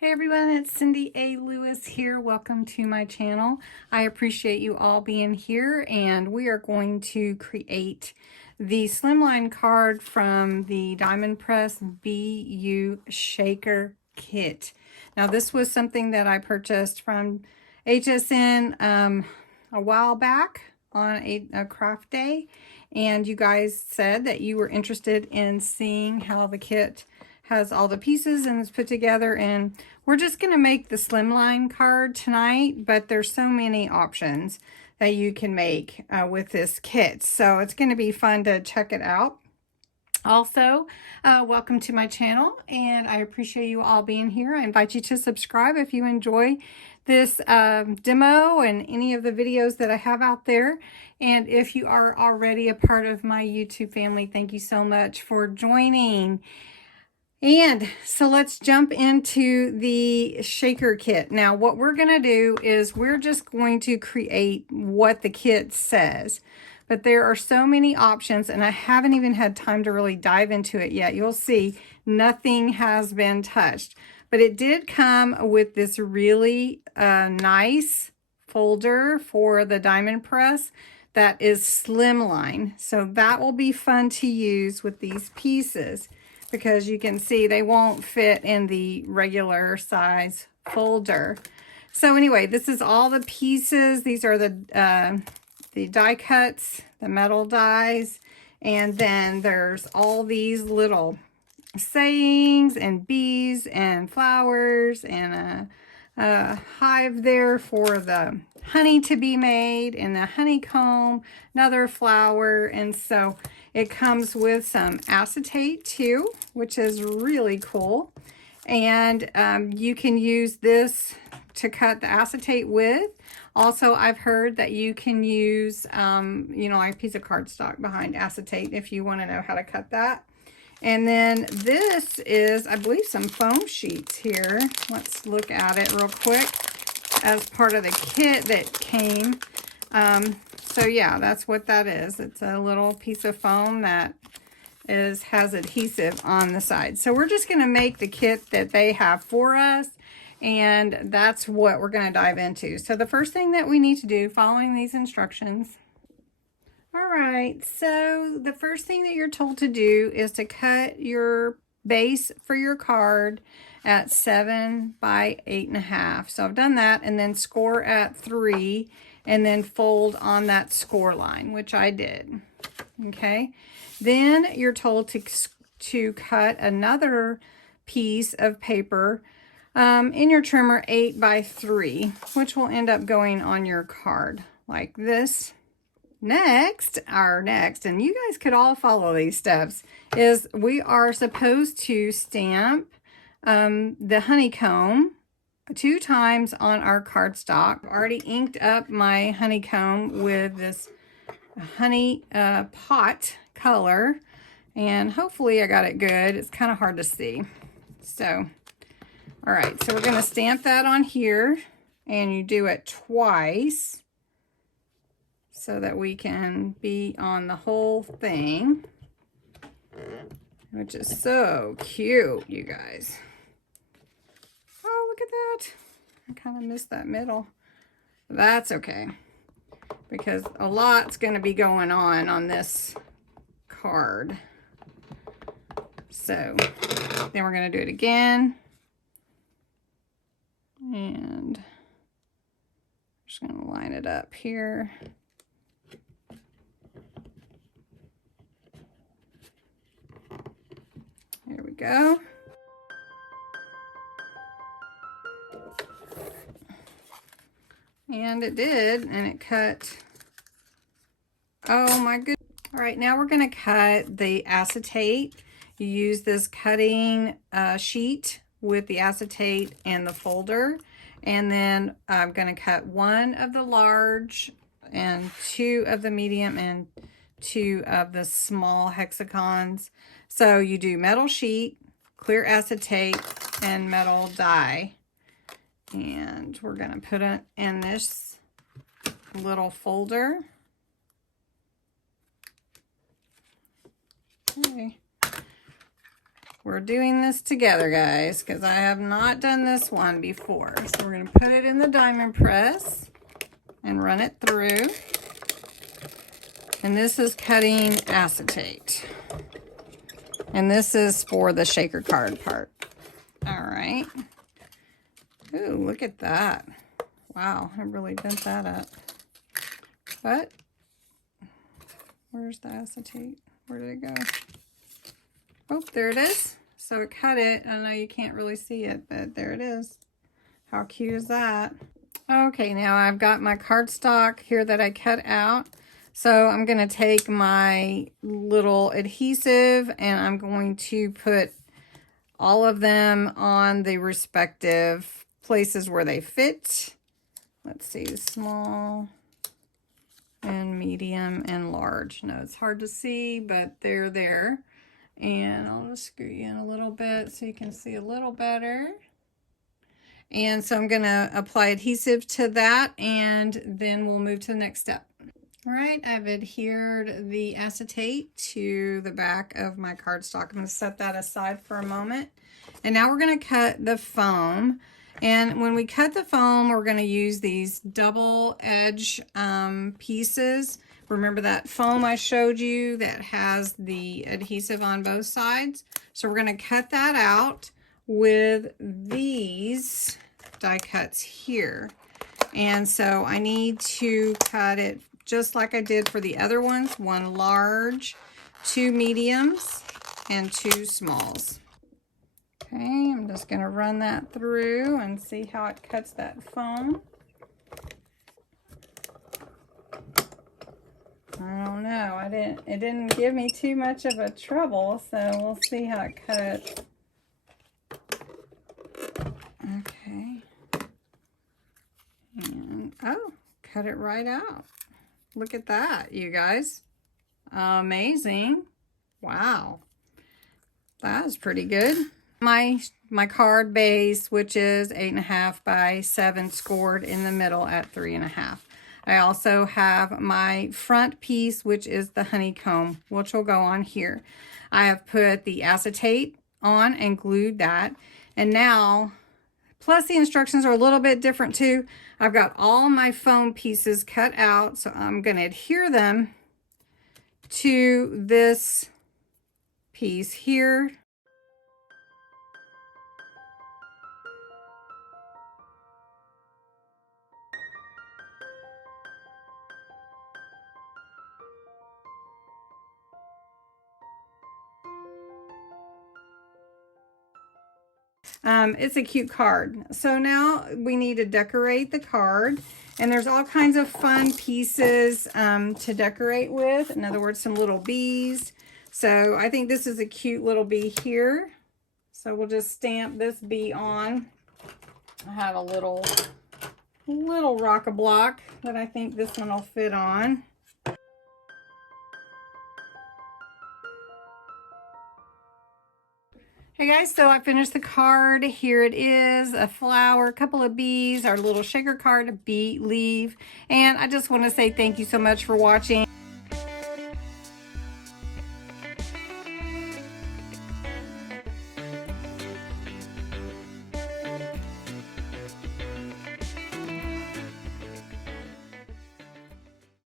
Hey everyone, it's Cindy A. Lewis here. Welcome to my channel. I appreciate you all being here, and we are going to create the Slimline card from the Diamond Press BU Shaker Kit. Now this was something that I purchased from HSN a while back on a craft day, and you guys said that you were interested in seeing how the kit has all the pieces and is put together, and we're just going to make the Slimline card tonight, but there's so many options that you can make with this kit, so it's going to be fun to check it out. Also, welcome to my channel, and I appreciate you all being here. I invite you to subscribe if you enjoy this demo and any of the videos that I have out there. And if you are already a part of my YouTube family, thank you so much for joining. And so let's jump into the shaker kit. Now what we're going to do is we're just going to create what the kit says. But there are so many options, and I haven't even had time to really dive into it yet. You'll see nothing has been touched. But it did come with this really nice folder for the Diamond Press that is Slimline. So that will be fun to use with these pieces, because you can see they won't fit in the regular size folder. So anyway, this is all the pieces. These are the die cuts, the metal dies, and then there's all these little sayings and bees and flowers and a hive there for the honey to be made, and the honeycomb, another flower. And so it comes with some acetate too, which is really cool. And you can use this to cut the acetate with. Also, I've heard that you can use, like a piece of cardstock behind acetate if you want to know how to cut that. And then this is, I believe, some foam sheets here. Let's look at it real quick as part of the kit that came. So yeah, that's what that is. It's a little piece of foam that has adhesive on the side. So we're just going to make the kit that they have for us, and that's what we're going to dive into. So the first thing that we need to do, following these instructions. All right, so the first thing that you're told to do is to cut your base for your card at 7 by 8.5. So I've done that, and then score at 3, and then fold on that score line, which I did. Okay, then you're told to cut another piece of paper in your trimmer 8 by 3, which will end up going on your card like this. Next, and you guys could all follow these steps, is we are supposed to stamp the honeycomb 2 times on our cardstock. I've already inked up my honeycomb with this honey pot color, and hopefully I got it good. It's kind of hard to see. So, all right, so we're going to stamp that on here, and you do it twice, so that we can be on the whole thing, which is so cute, you guys. Oh, look at that. I kind of missed that middle. That's okay, because a lot's going to be going on this card. So then we're going to do it again. And I'm just going to line it up here. Here we go. And it did, and it cut. Oh my goodness. All right, now we're going to cut the acetate. You use this cutting sheet with the acetate and the folder. And then I'm going to cut 1 of the large and 2 of the medium and 2 of the small hexagons. So you do metal sheet, clear acetate, and metal die. And we're going to put it in this little folder. Okay. We're doing this together, guys, because I have not done this one before. So we're going to put it in the diamond press and run it through. And this is cutting acetate. And this is for the shaker card part. All right. Ooh, look at that. Wow, I really bent that up. But where's the acetate? Where did it go? Oh, there it is. So it cut it. I know you can't really see it, but there it is. How cute is that? Okay, now I've got my cardstock here that I cut out. So I'm going to take my little adhesive and I'm going to put all of them on the respective places where they fit. Let's see, small and medium and large. No, it's hard to see, but they're there. And I'll just screw you in a little bit so you can see a little better. And so I'm going to apply adhesive to that, and then we'll move to the next step. All right, I've adhered the acetate to the back of my cardstock. I'm going to set that aside for a moment. And now we're going to cut the foam. And when we cut the foam, we're going to use these double edge pieces. Remember that foam I showed you that has the adhesive on both sides? So we're going to cut that out with these die cuts here. And so I need to cut it just like I did for the other ones. One large, two mediums, and two smalls. Okay, I'm just going to run that through and see how it cuts that foam. I don't know. It didn't give me too much of a trouble, so we'll see how it cuts. Okay. And oh, cut it right out. Look at that, you guys. Amazing. Wow. That was pretty good. My card base, which is 8.5 by 7, scored in the middle at 3.5. I also have my front piece, which is the honeycomb, which will go on here. I have put the acetate on and glued that. And now, plus the instructions are a little bit different too. I've got all my foam pieces cut out, so I'm going to adhere them to this piece here. It's a cute card. So now we need to decorate the card, and there's all kinds of fun pieces to decorate with. In other words, some little bees. So I think this is a cute little bee here. So we'll just stamp this bee on. I have a little rock-a-block that I think this one will fit on. Hey guys, so I finished the card. Here it is, a flower, a couple of bees, our little shaker card, a bee leaf. And I just want to say thank you so much for watching.